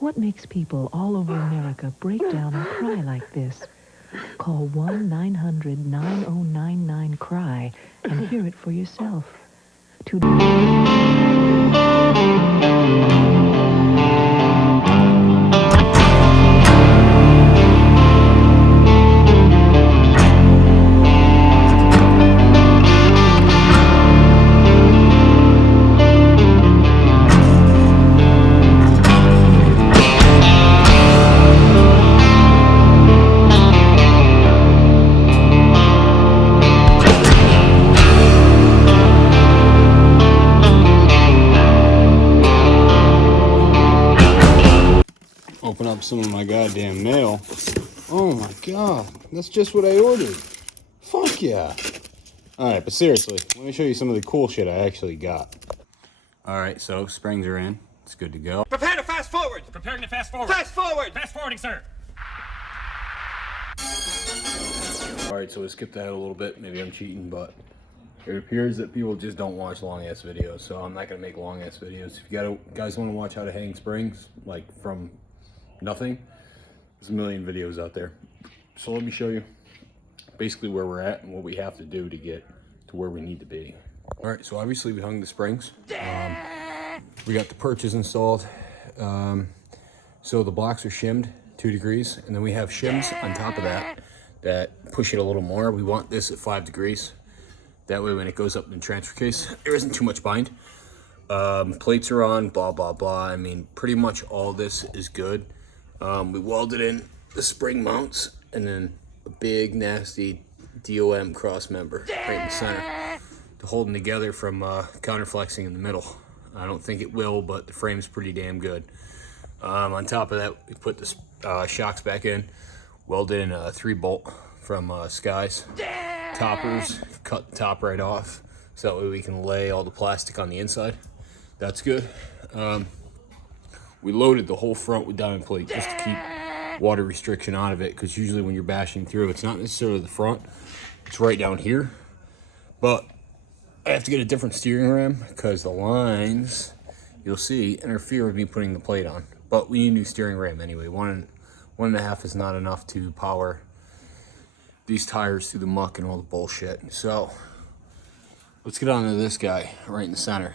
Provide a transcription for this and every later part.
What makes people all over America break down and cry like this? Call 1-900-9099-CRY and hear it for yourself. Open up some of my goddamn mail. Oh my god, that's just what I ordered. Fuck yeah. Alright, but seriously, let me show you some of the cool shit I actually got. Alright, so springs are in. It's good to go. Prepare to fast forward! Preparing to fast forward. Fast forward! Fast forwarding, sir. Alright, so we skipped ahead a little bit. Maybe I'm cheating, but it appears that people just don't watch long-ass videos, so I'm not going to make long-ass videos. If you guys want to watch how to hang springs, like from nothing, there's a million videos out there. So let me show you basically where we're at and what we have to do to get to where we need to be. Alright, so obviously we hung the springs. We got the perches installed. So the blocks are shimmed 2 degrees, and then we have shims on top of that that push it a little more. We want this at 5 degrees. That way when it goes up in the transfer case, there isn't too much bind. Plates are on, blah, blah, blah. I mean, pretty much all this is good. We welded in the spring mounts and then a big, nasty DOM cross member right in the center to hold them together from counterflexing in the middle. I don't think it will, but the frame's pretty damn good. On top of that, we put the shocks back in, welded in a 3-bolt from Skies. Toppers, cut the top right off, so that way we can lay all the plastic on the inside. That's good. We loaded the whole front with diamond plate just to keep water restriction out of it, because usually when you're bashing through, it's not necessarily the front, it's right down here. But I have to get a different steering ram because the lines, you'll see, interfere with me putting the plate on. But we need a new steering ram anyway. 1.5 is not enough to power these tires through the muck and all the bullshit. So let's get on to this guy right in the center.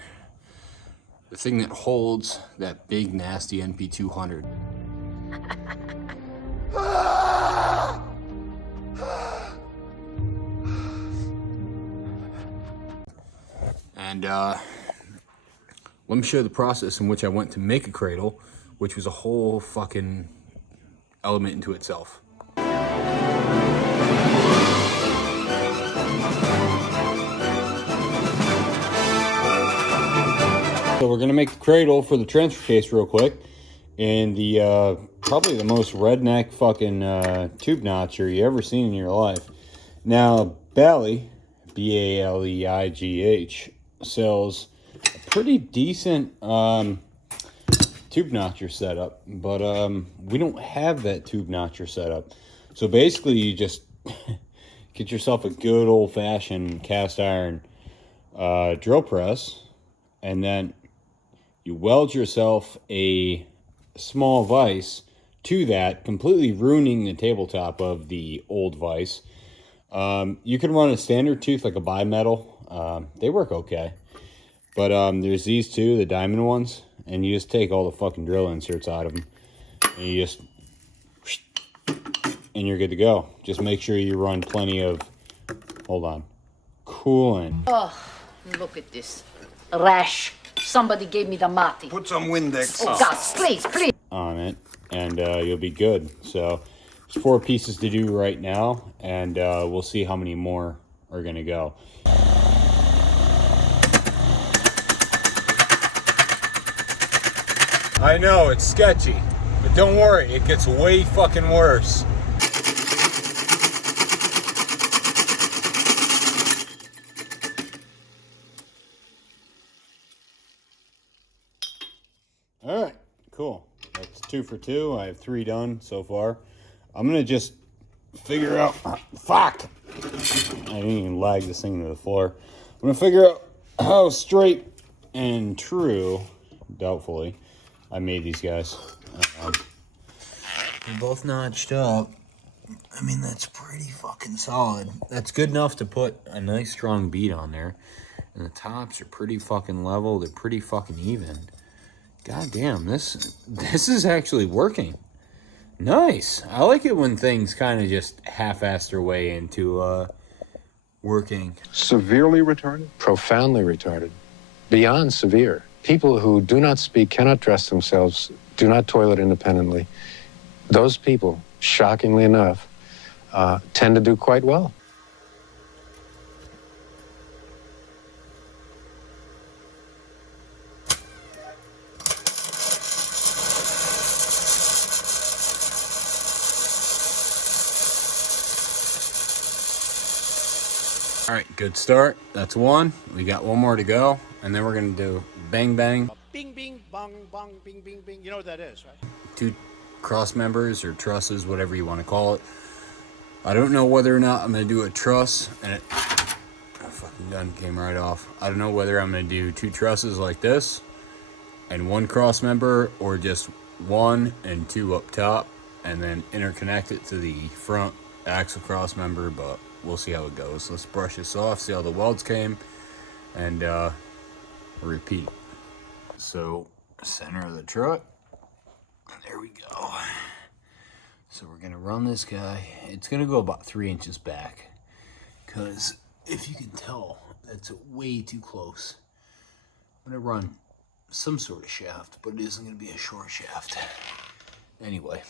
The thing that holds that big nasty NP200. And let me show you the process in which I went to make a cradle, which was a whole fucking element into itself. So we're gonna make the cradle for the transfer case real quick, and the probably the most redneck fucking tube notcher you ever seen in your life. Now Bally, B-A-L-E-I-G-H, sells a pretty decent tube notcher setup, but we don't have that tube notcher setup. So basically you just get yourself a good old-fashioned cast iron drill press, and then you weld yourself a small vise to that, completely ruining the tabletop of the old vise. You can run a standard tooth like a bimetal. They work okay. But there's these two, the diamond ones, and you just take all the fucking drill inserts out of them. And you just... and you're good to go. Just make sure you run plenty of... hold on. Coolant. Oh, look at this. Rash. Somebody gave me the mati. Put some Windex. Oh, God, please, please. On it, and you'll be good. So there's 4 pieces to do right now, and we'll see how many more are gonna go. I know it's sketchy, but don't worry, it gets way fucking worse. All right, cool. That's 2 for 2. I have 3 done so far. I'm gonna just figure out. Fuck! I didn't even lag this thing to the floor. I'm gonna figure out how straight and true, doubtfully, I made these guys. They're both notched up. I mean, that's pretty fucking solid. That's good enough to put a nice strong bead on there. And the tops are pretty fucking level. They're pretty fucking even. God damn, this is actually working. Nice. I like it when things kind of just half-ass their way into working. Severely retarded? Profoundly retarded. Beyond severe. People who do not speak, cannot dress themselves, do not toilet independently. Those people, shockingly enough, tend to do quite well. All right, good start. That's one. We got one more to go, and then we're gonna do bang bang. Bing, bing, bong, bong, bing, bing, bing. You know what that is, right? 2 cross members or trusses, whatever you want to call it. I don't know whether or not I'm gonna do a truss, and fucking gun came right off. I don't know whether I'm gonna do 2 trusses like this, and 1 cross member, or just 1 and 2 up top, and then interconnect it to the front axle cross member, but we'll see how it goes. Let's brush this off, see how the welds came, and repeat. So, center of the truck. There we go. So we're gonna run this guy. It's gonna go about 3 inches back, because if you can tell, that's way too close. I'm gonna run some sort of shaft, but it isn't gonna be a short shaft. Anyway,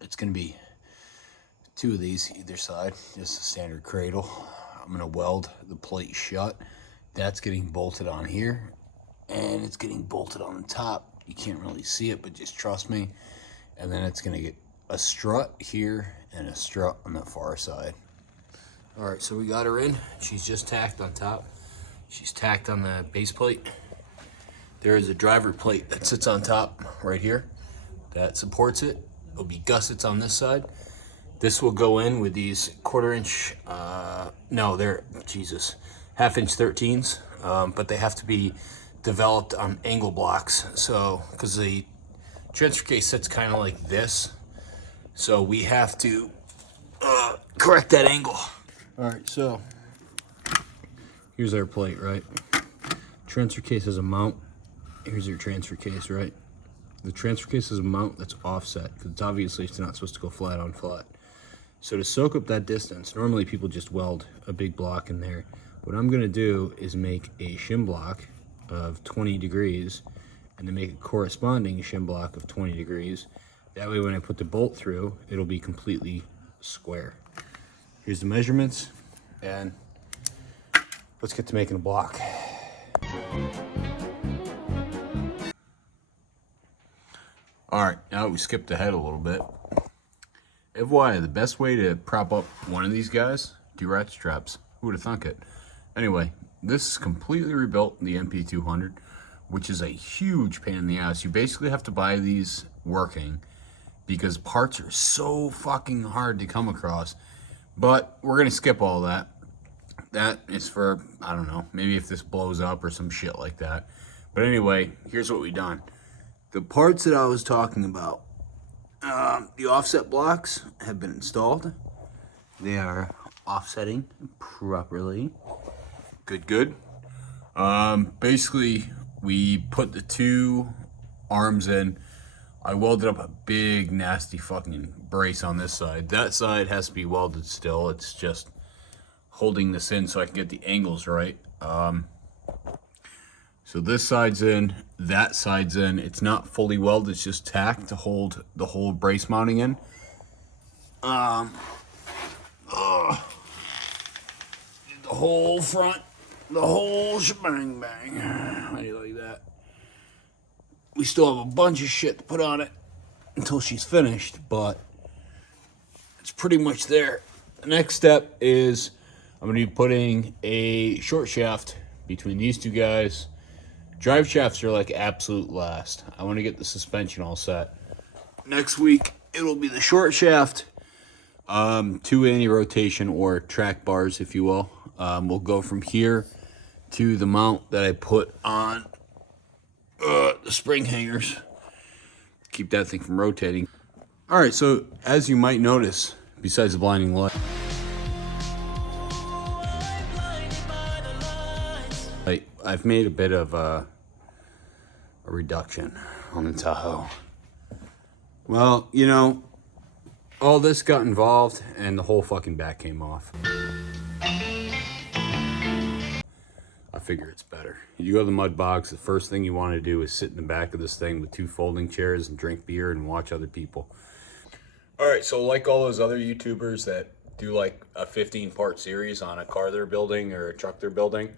it's gonna be 2 of these either side, just a standard cradle. I'm gonna weld the plate shut. That's getting bolted on here, and it's getting bolted on the top. You can't really see it, but just trust me. And then it's gonna get a strut here and a strut on the far side. All right, so we got her in. She's just tacked on top. She's tacked on the base plate. There is a driver plate that sits on top right here that supports it. There'll be gussets on this side. This will go in with these 1/4 inch, no, they're, Jesus, 1/2 inch 13s, but they have to be developed on angle blocks. So, because the transfer case sits kind of like this, so we have to correct that angle. All right, so here's our plate, right? Transfer case has a mount. Here's your transfer case, right? The transfer case is a mount that's offset, because it's obviously it's not supposed to go flat on flat. So to soak up that distance, normally people just weld a big block in there. What I'm gonna do is make a shim block of 20 degrees, and then make a corresponding shim block of 20 degrees. That way when I put the bolt through, it'll be completely square. Here's the measurements, and let's get to making a block. All right, now we skipped ahead a little bit. FYI, the best way to prop up one of these guys, 2 ratchet straps. Who would have thunk it? Anyway, this is completely rebuilt, the MP200, which is a huge pain in the ass. You basically have to buy these working, because parts are so fucking hard to come across. But we're gonna skip all that. That is for, I don't know, maybe if this blows up or some shit like that. But anyway, here's what we done. The parts that I was talking about, the offset blocks have been installed. They are offsetting properly. Good. Basically, we put the 2 arms in. I welded up a big, nasty fucking brace on this side. That side has to be welded still. It's just holding this in so I can get the angles right. So this side's in, that side's in. It's not fully welded, it's just tacked to hold the whole brace mounting in. The whole front, the whole shebang bang. How do you like that? We still have a bunch of shit to put on it until she's finished, but it's pretty much there. The next step is I'm gonna be putting a short shaft between these 2 guys. Drive shafts are like absolute last. I want to get the suspension all set. Next week, it'll be the short shaft, 2 anti-rotation or track bars, if you will. We'll go from here to the mount that I put on the spring hangers. keep that thing from rotating. All right, so as you might notice, besides the blinding light, I've made a bit of a reduction on the Tahoe. Well, you know, all this got involved and the whole fucking back came off. I figure it's better. You go to the mud box, the first thing you want to do is sit in the back of this thing with 2 folding chairs and drink beer and watch other people. All right, so like all those other YouTubers that do like a 15-part series on a car they're building or a truck they're building,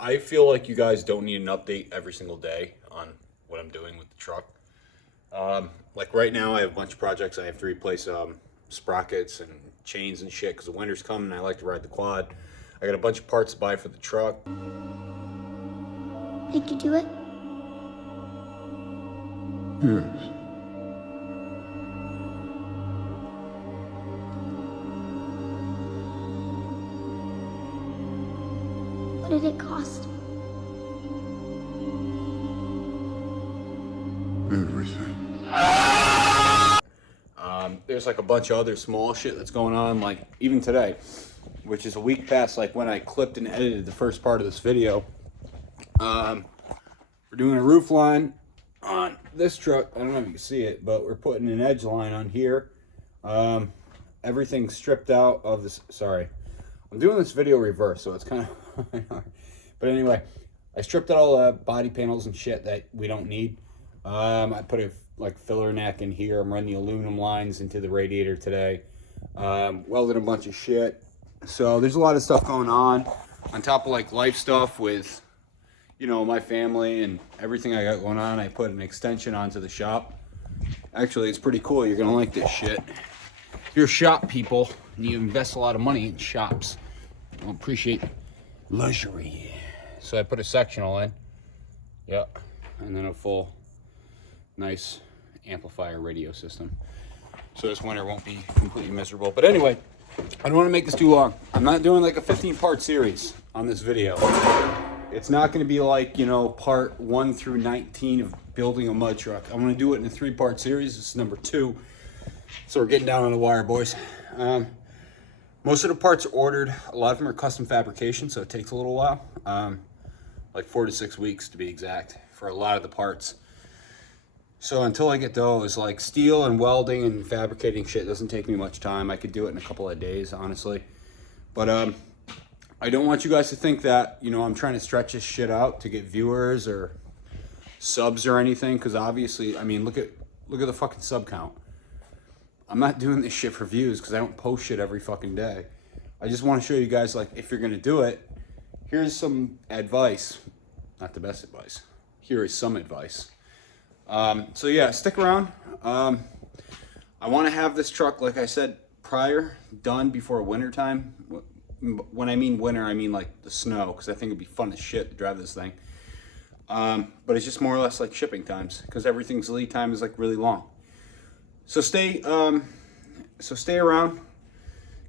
I feel like you guys don't need an update every single day on what I'm doing with the truck. Like right now I have a bunch of projects. I have to replace sprockets and chains and shit because the winter's coming and I like to ride the quad. I got a bunch of parts to buy for the truck. Did you do it? Yes. What did it cost? Everything. There's like a bunch of other small shit that's going on, like even today, which is a week past like when I clipped and edited the first part of this video. We're doing a roof line on this truck. I don't know if you can see it, but we're putting an edge line on here. Everything's stripped out of this. Sorry, I'm doing this video reverse, so it's kind of hard. But anyway, I stripped out all the body panels and shit that we don't need. I put a like filler neck in here. I'm running the aluminum lines into the radiator today. Welded a bunch of shit. So there's a lot of stuff going on top of like life stuff with, you know, my family and everything I got going on. I put an extension onto the shop. Actually, it's pretty cool. You're gonna like this shit. If you're shop people and you invest a lot of money in shops, you'll appreciate luxury. So I put a sectional in. Yep. And then a full nice amplifier radio system. So this winter won't be completely miserable. But anyway, I don't want to make this too long. I'm not doing like a 15-part series on this video. It's not going to be like, you know, part 1 through 19 of building a mud truck. I'm going to do it in a 3-part series. This is number 2. So we're getting down on the wire, boys. Most of the parts are ordered. A lot of them are custom fabrication, so it takes a little while. Like 4 to 6 weeks to be exact for a lot of the parts. So until I get those, like steel and welding and fabricating shit doesn't take me much time. I could do it in a couple of days, honestly. But I don't want you guys to think that, you know, I'm trying to stretch this shit out to get viewers or subs or anything, because obviously, I mean, look at the fucking sub count. I'm not doing this shit for views because I don't post shit every fucking day. I just want to show you guys, like, if you're gonna do it, here's some advice. Not the best advice. Here is some advice. So yeah, stick around. I want to have this truck, like I said prior, done before winter time. When I mean winter, I mean like the snow, because I think it'd be fun as shit to drive this thing. But it's just more or less like shipping times, because everything's lead time is like really long. So stay around.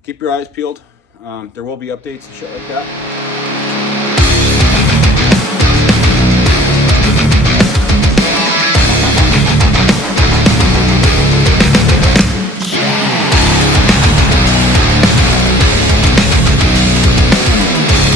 Keep your eyes peeled. There will be updates and shit like that.